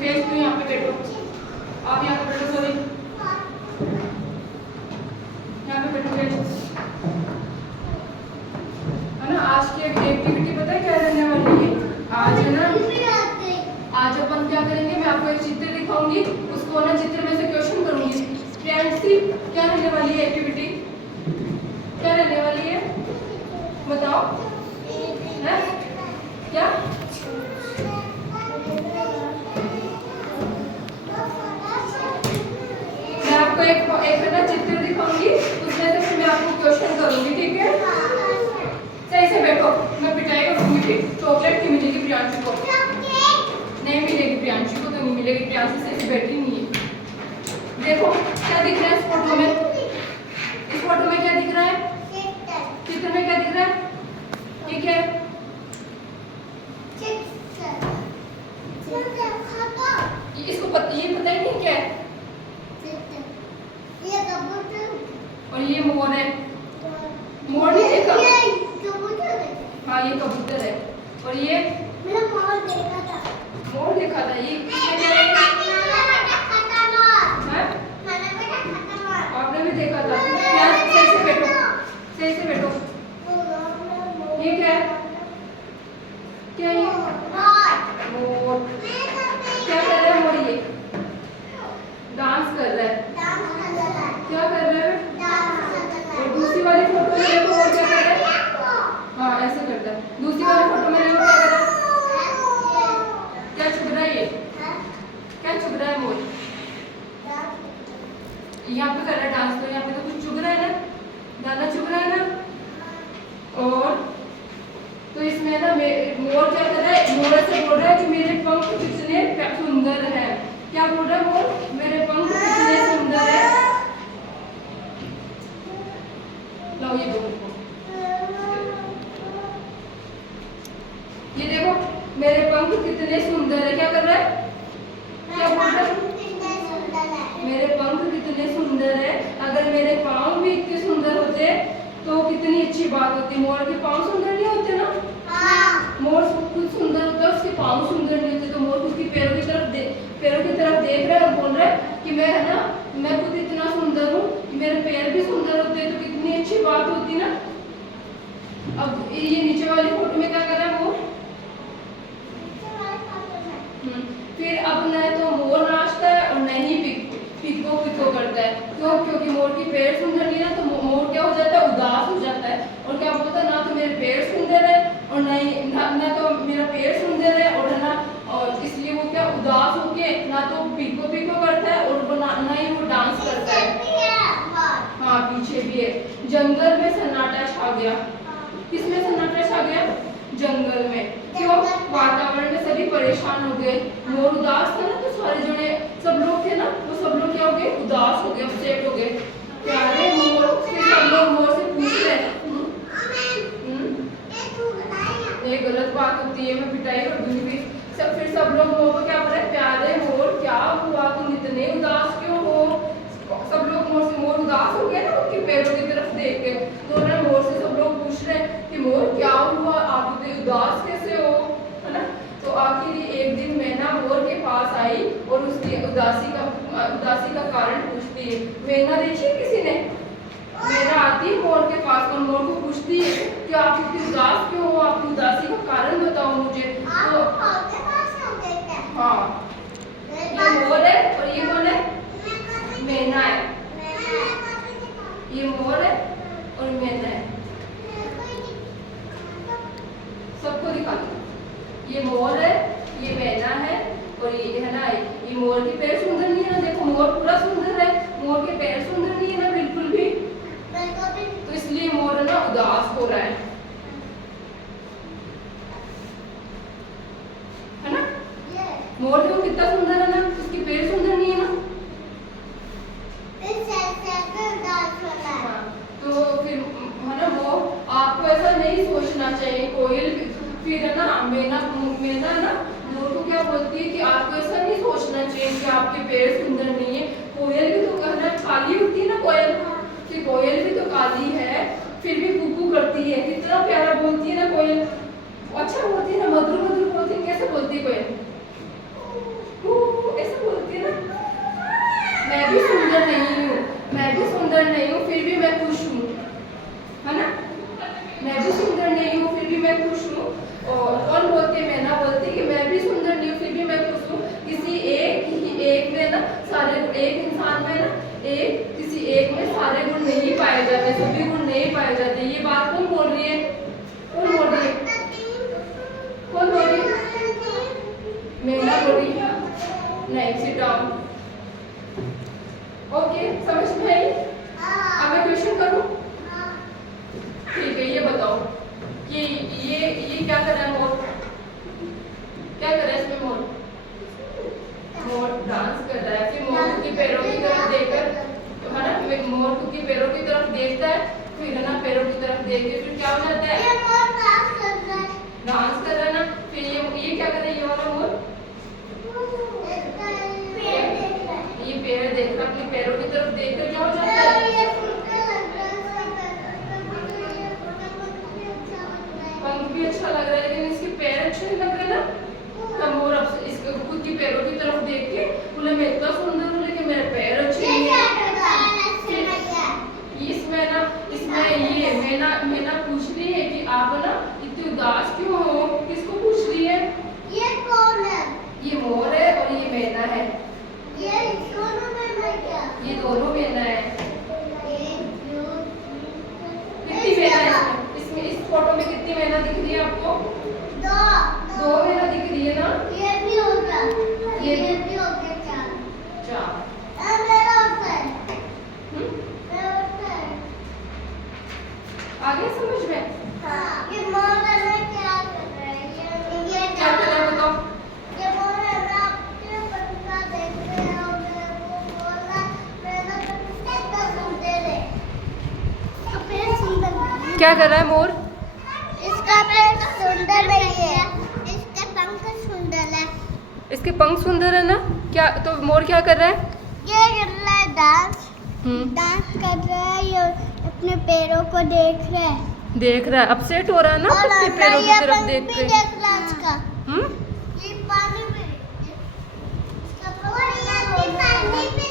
Face क्यों यहाँ पे बैठो, आप यहाँ पे बैठो, सॉरी यहाँ पे बैठोगे, है ना। आज की एक्टिविटी पता है क्या रहने वाली है, आज है ना, आज अपन क्या करेंगे, मैं आपको एक चित्र दिखाऊंगी, उसको ना चित्र में से क्वेश्चन करूंगी। फ्रेंड्स क्या रहने वाली है एक्टिविटी, क्या रहने वाली है बताओ, है क्या? मैं आपको एक ना चित्र दिखाऊंगी, उसमें से फिर मैं आपको क्वेश्चन करूंगी, ठीक है? सही से बैठो, मैं पिटाई करूंगी, ठीक? चॉकलेट की मिलेगी प्रियांशु को, नहीं मिलेगी प्रियांशु को, तो नहीं मिलेगी, प्रियांशु सही से बैठी नहीं है। देखो क्या दिख रहा है इस फोटो में, इस फोटो में क्या दिख रहा है, चित्र में क्या दिख रहा है, ठीक है? इसको ये पता ही नहीं क्या है, और ये मोर है, मोर नहीं देखा, हाँ ये कबूतर है, और ये मोर देखा था, ये आपने भी देखा था, सही से बैठो, सही से बैठो, ये क्या है, क्या ये मोर, क्या कर रहा है मोर, ये डांस कर रहा है, क्या कर रहा है, और दूसरी वाली फोटो में देखो मोर क्या कर रहा है, हाँ ऐसे करता है, दूसरी वाली फोटो में देखो क्या कर रहा है, क्या छुप रहा है, ये क्या छुप रहा है मोर, यहाँ पे कर रहा है डांस, तो यहाँ पे तो कुछ चुग रहा है ना, दाना चुग रहा है ना, और तो इसमें ना मोर क्या कर रहा है, मोर से बोल रहा है कि मेरे पंख कितने सुंदर है, क्या बोल रहा है मोर, मेरे पंख कितने सुंदर है, लो ये बोलो, ये देखो मेरे पंख कितने सुंदर है, क्या कर रहा है, क्या बोल रहा है, मेरे पंख कितने सुंदर है, अगर मेरे पाँव भी इतने सुंदर होते तो कितनी अच्छी बात होती, मोर के पाँव सुंदर नहीं होते ना, मोर खुद सुंदर होता है, उसके पाँव सुंदर नहीं होते, तो मोर उसकी पैरों की तरफ देख रहा है और बोल रहा है कि मैं है ना, मैं खुद इतना सुंदर हूँ, मेरे पैर भी सुंदर होते तो कितनी अच्छी बात होती ना। अब ये नीचे वाली फोटो में क्या कर रहा है मोर, फिर अब न तो मोर नाचता है और न ही पिको पिको करता है, क्यों, क्योंकि मोर की पैर सुंदर नहीं है, तो मोर क्या हो जाता है, उदास हो जाता है, और क्या बोलता है, ना तो मेरे पैर सुंदर है और ना तो मेरा पैर सुंदर है, और ना, और इसलिए वो क्या उदास होके ना तो पिको पिको करता है और वो ना ही वो डांस करता है, हाँ पीछे भी है। जंगल में सन्नाटा छा गया, किसमें सन्नाटा छा गया, जंगल में, क्यों, वातावरण में सभी परेशान हो गए, मोर उदास था ना, तो सारे जने सब लोग थे ना, वो सब लोग क्या हो गए, उदास हो गए, अपसेट हो गए, प्यारे मोर से सब लोग मोर से पूछ रहे, ये गलत बात होती है, मैं पिटाई कर दूंगी, फिर सब लोग मोर को क्या बोल रहे हैं, प्यारे मोर क्या हुआ, तुम इतने उदास क्यों हो, सब लोग मोर उदास हो गए ना उनके पैरों की तरफ देख के, तो ना मोर से सब लोग पूछ रहे हैं कि मोर क्या हुआ, आप इतने उदास कैसे हो, है ना। तो आखिर एक दिन मैना मोर के पास आई और उसकी उदासी का कारण पूछती है, मैना देखी किसी ने, मैना आती है मोर के पास और मोर को पूछती है कि आप इतनी उदास क्यों हो, आपकी उदासी का कारण बताओ मुझे, तो हाँ ये मोर है और ये कौन है, मैना है, ये मोर है और मैना है, सबको दिखा दो, ये मोर है, ये मैना है, और ये है ना, ये मोर के पैर सुंदर नहीं है ना, देखो मोर पूरा सुंदर है, मोर के पैर सुंदर नहीं है ना बिल्कुल भी, तो इसलिए मोर ना उदास हो रहा है ना, मोर देखो कितना सुंदर है ना, उसके पैर सुंदर नहीं है ना, हाँ, तो फिर है ना, वो आपको ऐसा नहीं सोचना चाहिए, कोयल फिर है ना, मैना ना मोर को क्या बोलती है कि आपको ऐसा नहीं सोचना चाहिए कि आपके पैर सुंदर नहीं है, कोयल भी तो कहना काली होती है ना, कोयल कि कोयल भी तो काली है, फिर भी कुकू करती है, कितना प्यारा बोलती है ना कोयल, अच्छा बोलती है ना, मधुर मधुर बोलती है, कैसे बोलती है कोयल, किसी एक में सारे गुण नहीं पाए जाते, सभी गुण नहीं पाए जाते। ये बात कौन बोल रही है? कौन बोल रही है? कौन बोल रही है? मेघना बोल रही है। नहीं, सिट डाउन। ओके, समझ में आई? अब मैं क्वेश्चन करूं? ठीक है, ये बताओ कि ये क्या कर रहा है मोर? क्या कर रहा है इसमें मोर? मोर डांस कर रहा है। फिर मोर की पैरों की तरफ देखकर, है ना, मोर की पैरों की तरफ देखता है, फिर है ना पैरों की तरफ देख के फिर क्या हो जाता है? ये मोर डांस कर रहा है। डांस कर रहा है ना। फिर ये क्या कर रहा है? ये वाला मोर ये पैर देख रहा है, अपने पैरों की तरफ देखकर क्या हो जाता है? पंख भी अच्छा लग रहा है, लेकिन इसके पैर अच्छे नहीं लग रहे ना। तब मोर अब इसके खुद की पैरों की तरफ देख के बोले मैं इतना सुंदर हूँ लेकिन मेरे पैर अच्छे नहीं है। इसमें ये मैना पूछ रही है कि आप ना इतनी उदास क्यों हो? किसको पूछ रही है? ये कौन है? ये मोर है और ये मैना है। ये दोनों में मैं क्या? ये दोनों मैना है। एक, दो, कितनी मैना है इसमें? इस फोटो में कितनी मैना दिख रही है आपको? दो मैना दिख रही है ना। ये भी होगा। ये भी हो गया चार। चार। मेरा होता है। हम्म? मेरा होता है। आ गया समझ में? हाँ। ये मोर है क्या कर रहा है? ये क्या कर रहा है बताओ? ये मोर है ना, अपने पंखा देख रहे हैं और मेरे को बोला मेरा पंखा सुंदर है। इसका पेड़ सुंदर नहीं है। क्या कर रहा है मोर? इसका पेड़ सुंदर नहीं है। इसके पंख सुंदर है। इसके पंख सुंदर है ना। क्या तो मोर क्या कर रहा है? ये कर रहा है डांस। डांस कर रहा है, ये अपने पैरों को देख रहा है। देख रहा है, अपसेट हो रहा है ना और अपने अंदर पैरों ये की तरफ पंख देख भी के। देख रहा है इसका। हम्म? ये पानी में इसका पानी पे